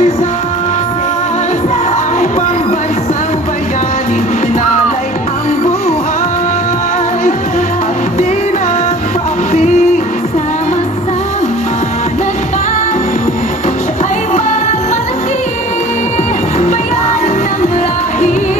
Rizal, ang pambansang bayani, inalay ang buhay at di nagpaapi. Sama-sama nagtago, siya ay magmalaki, bayani ng lahi.